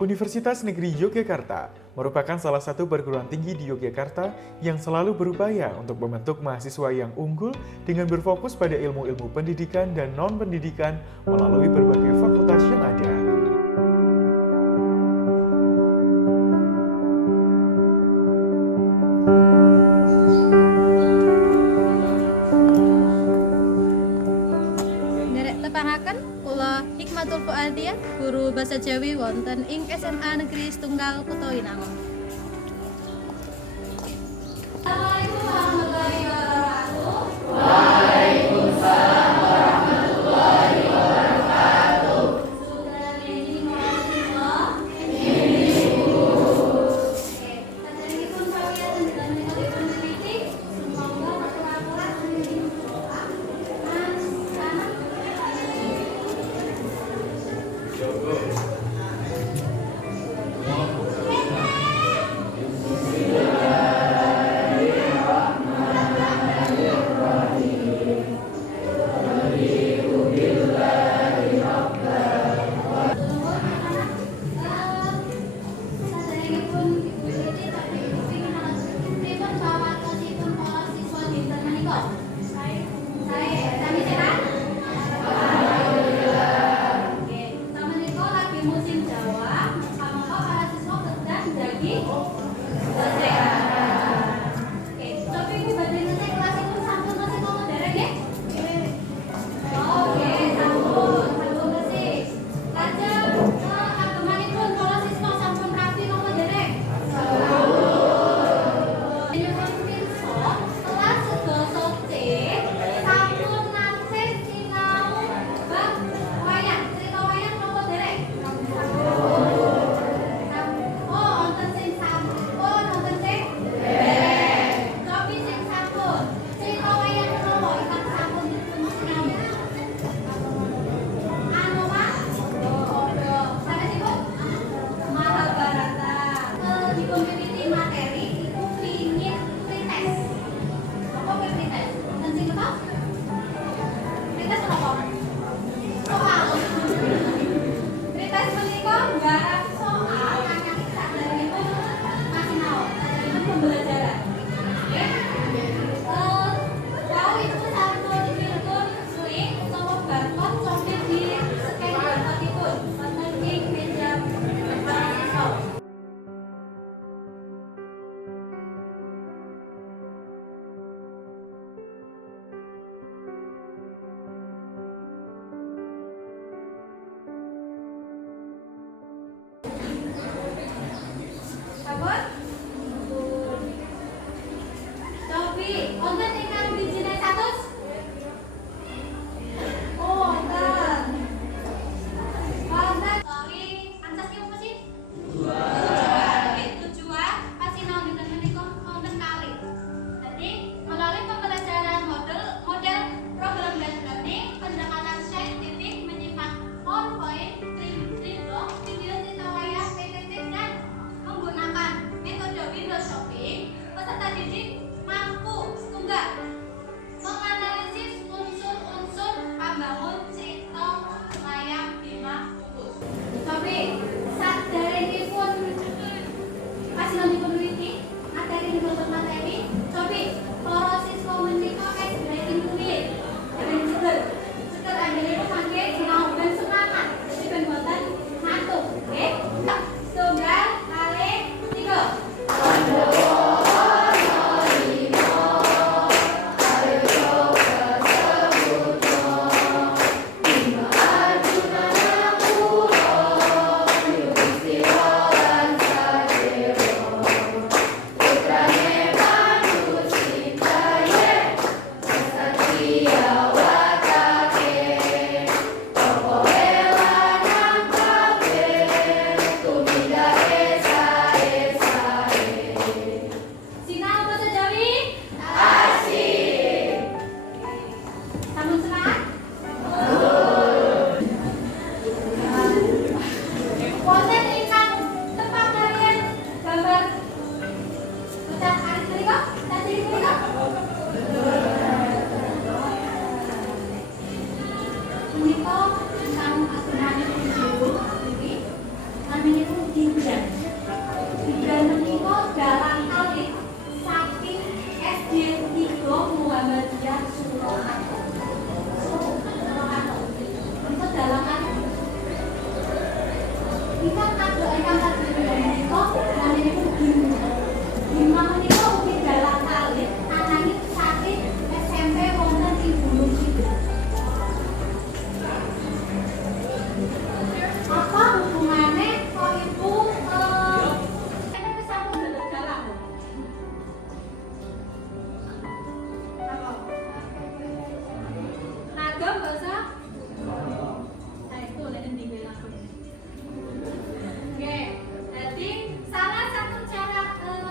Universitas Negeri Yogyakarta merupakan salah satu perguruan tinggi di Yogyakarta yang selalu berupaya untuk membentuk mahasiswa yang unggul dengan berfokus pada ilmu-ilmu pendidikan dan non-pendidikan melalui berbagai fakultas yang ada. Tepangaken kula Hikmatul Fuadiyah, guru basa Jawi wonten ing SMA Negeri Setunggal Kuto Winangun. Assalamualaikum warahmatullahi wabarakatuh. Waalaikumsalam warahmatullahi wabarakatuh. Saudara Neni mahasiswa, ini guru. Saderengipun pawiyatan dengan metode pendidik, semoga masyarakat menjadi musim Jawa, maka para siswa kedah jadi kesehatan. Oke, tapi ibu badhe ngecek kelas itu sampun masih ngomong derek ya? Oke, sampun bersih. Lajeng agemanipun para siswa sampun rapi ngomong derek? Sampun. Nyuwun pirsa, kelas sedasa C sampun nate sinau bab wayang, cerita wayang ngomong derek? Wonten ingkang bijine 100? Oh, wonten. Wonten. Sorry, ancas ki apa sih? Tujuan. Oke, tujuan pasinaon dinten menika wonten kalih. Jadi, melalui pembelajaran model program based learning, pendekatan saintifik menyifat PowerPoint, print block, video cerita wayang, PPT dan menggunakan metode window shopping, peserta didik mampu setunggal menganalisis unsur-unsur pembangun cerita wayang Bima Kukus. Tapi saderengipun pasinipun wiwiti materi materi, tapi para siswa menika sebaiknya pilih dan seger anggere mangke sinau ben semangat ben boten ngantuk. Oke, setunggal kali 3. Ingkang kadok ingkang sadaya menika naminipun Bima menika ugi dalang kalih ananging saking SMP wonten ing Gunung Kidul. Apa hubungannya kok ibu ini sampun dalang? Apa? Nagam bahasa? Nah itu lain di langsung. Oke, jadi salah satu cara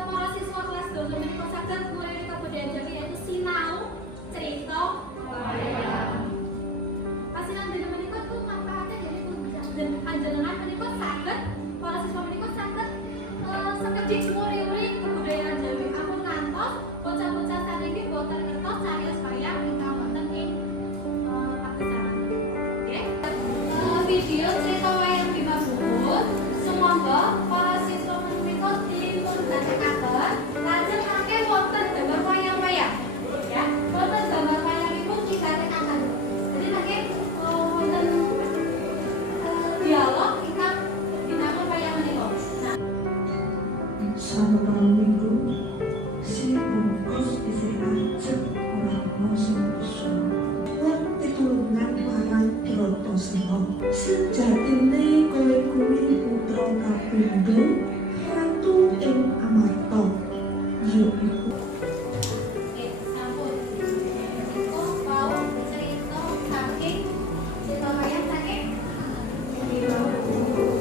para siswa kelas 2 menika saged mulai kebudayaan Jawi yaitu sinau cerita wayang. Pasinan dene menika tuh manfaatnya jadi panjenengan menika saged para siswa menika saged sekedhik muri-muri kebudayaan Jawi. Ampun ngantos bocah-bocah saniki boten ngertos cariyos wayang ingkang wonten ing pagesangan. Oke. Video cerita wayang Bima Bubut sumangga para siswa menika dipun gatekaken lajeng mangke wonten gambar wayang-wayang. Ya, wonten gambar wayangipun digatekaken. Jadi mangke wonten dialog ingkang dinamel wayang menika. Nah, Sama malam minggu, si bungkus SMA cek orang langsung besar. Waktu tulungan parang piroto sehong. Sejatine kowe kuwi putra kapindho, ratu ing amarta. Yo iku oke, sampun. Menika mau cerita saking cerita wayang saking Bima Bubut.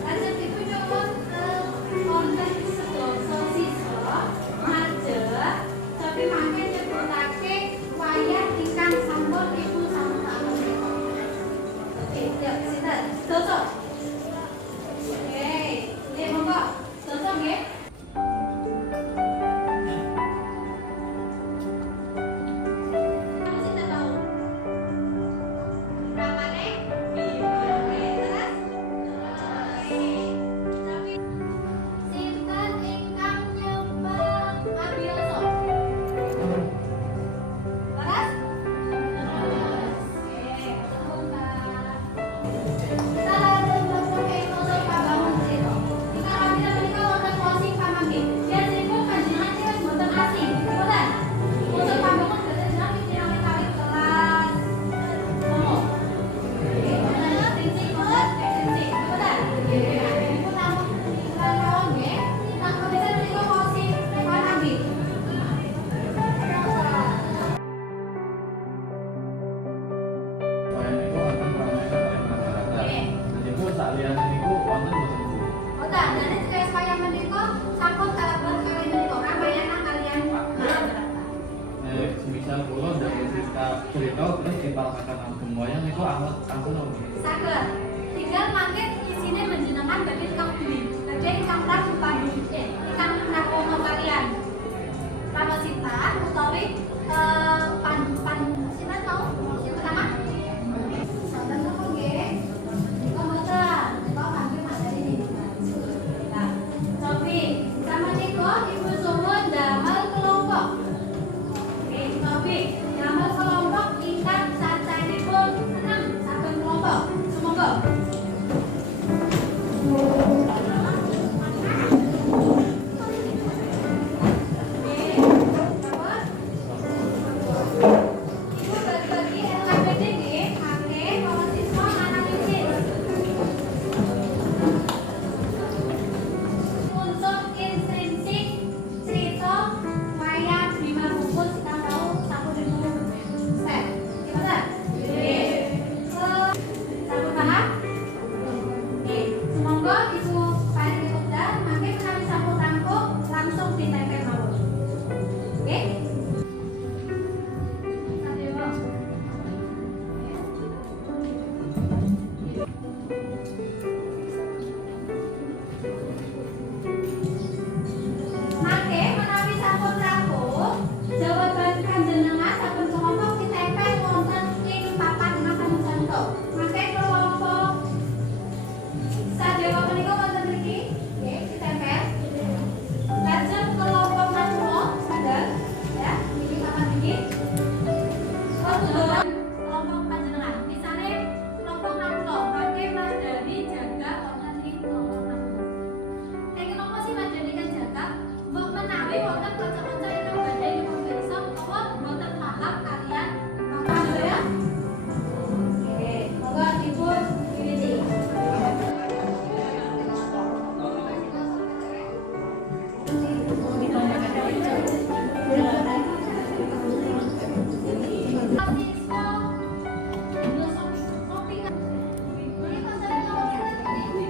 Lajeng dipun wonten sedasa siswa majeng tapi mangke nyebutake wayang ingkang sampun ibu sampeyan menika. Oke, siap, sinten? Doso. Oke, nggih monggo. Doso nggih. Kamu sinten tahu? Namane? Oke, terus? Oke. Tapi sinten ingkang nyebut Abioso? Laras? Oke, sebentar. Kita lajeng mlebet ing unsur pambangun cerita. Kita ambil menika wonten closing pamangke. Biasipun panjenengan iki wis mboten asing, mboten? Unsur pambangun boten jenengan pinangi kali kelas nomo. Oke, panjenengan prinsip mboten? Prinsip, mboten? Oke, ambilipun namung kawon nggih. Kita bisa menika closing pamangke. Wayang niku wonten pramana kalian masyarakat. Niku sakliyan niku wonten boten Bu? Boten, jadi jika wayang menika sampun kalebet kali menika ramayana kalian masyarakat. Nek semisal kula ndang cerita terus dipalkaken agem wayang niku ampun apa? Saged. Tinggal mangke isine menjenengan badhe ingkang beli. Badhe ingkang prabu ingkang prakono kalian. Pramasita utawi sinten tau? Sing pertama? Saben napa nggih? Kok mboten? Kok mangke materi niki. Nah, tapi sama niku ibu suwun damel kelompok. Oke, tapi damel kelompok ingkang cacanipun 6 saben kelompok. Sumangga. Maka kelompok Sadewa menika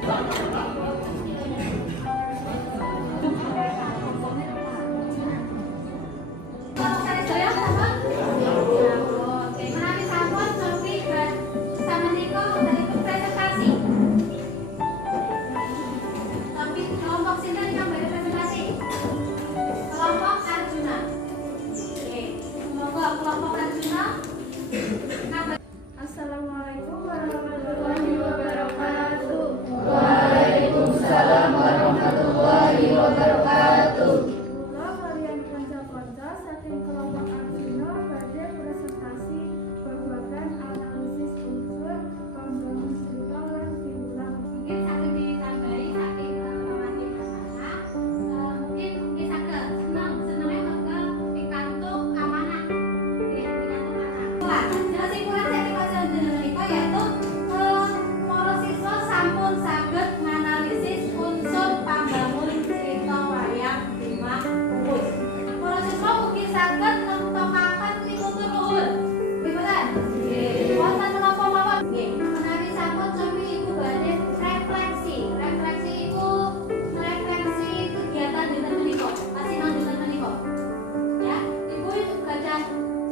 Kalau saya sedaya sama? Oke, menawi sampun cobi sama Niko untuk ikut presentasi. Tapi kelompok sinten yang beri presentasi? Kelompok Arjuna. Oke, monggo kelompok Arjuna. Assalamualaikum warahmatullahi wabarakatuh. Waalaikumsalam warahmatullahi wabarakatuh. Kula kaliyan kanca-kanca saking kelompok Arjuna badhe presentasi babagan analisis unsur pembangun cerita lan diulang. Mungkin saged ditambahi saking pemanggi bahasa. Mungkin nggih saged senenge mengke pikantuk amanah. Nggih, pikantuk amanah. Kesimpulan dari pelajaran menika yaitu para siswa sampun saged menganalisis unsur pambangun cerita wayang Bima Kuwus. Para siswa ugi saged nemtokaken pitutur luhur. Nggih boten? Nggih. Wonten menapa mawon? Nggih. Menawi sampun cobi iku badhe refleksi. Refleksi iku refleksi kegiatan dinten menika. Pasinan dinten menika. Ya, ibu gadah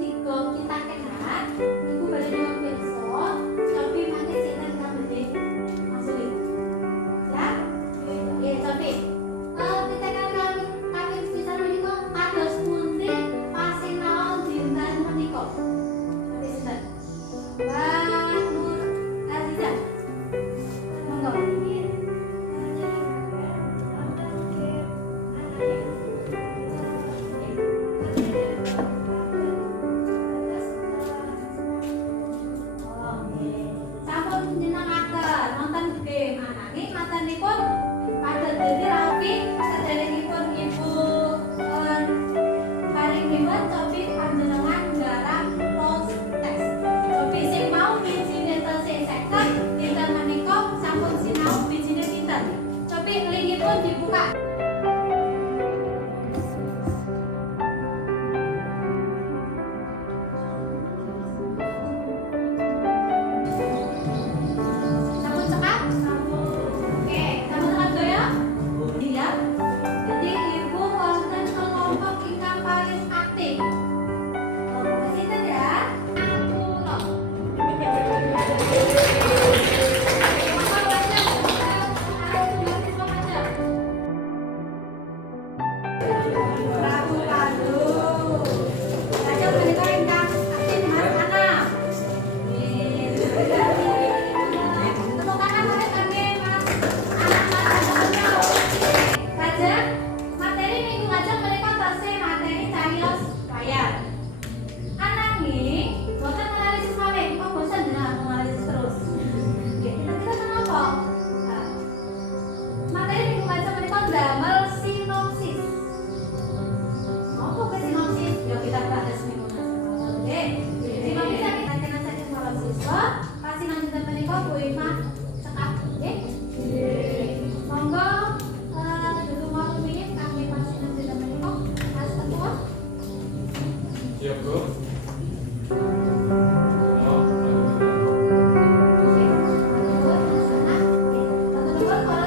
3 kita kenal. Ibu badhe dengan pirsa, cobi mangke sinten kang badhe maksudi. Ya? Nggih, cobi. Kita kan kami sepisan menika kados pundi pasinaon dinten menika. Cobi sinten? Mbak Nur Azizah. Monggo. Sampun nyenengaken wonten game ananging matenipun padhet dadi rapi saderengipun Ibu paringipun cobi panjenengan nggarap post test. Cobi sing mau bijine tesih 50 dinten menika sampun sinau bijine pinten. Cobi linkipun dibuka. Sampun cekap? Oke, sampun cekap doya? Iya. Jadi ibu wonten kelompok ingkang paling aktif. Kelompok sinten ya? Angkulo. Monggo wajah. Mahasiswa wajah. Prabu Padu. Wajah menika ingkang aktif Mas Anam. Materi minggu ngajak mereka tasih materi carios layar. Ananging, boten analisis malih, kok bosan jenengan menganalisis terus. Kita kenapa? Materi minggu ngajak mereka damel sinopsis. Apa ke sinopsis? Yo kita bahas minggu ngajak. Sinopsis yang kita kenal saja para siswa, pasti nanti menika Bu Ima cekap, nggih. Monggo dulu mau minit kami pasti nanti menika Mas Ketua. Siap, Bro. Satu nomor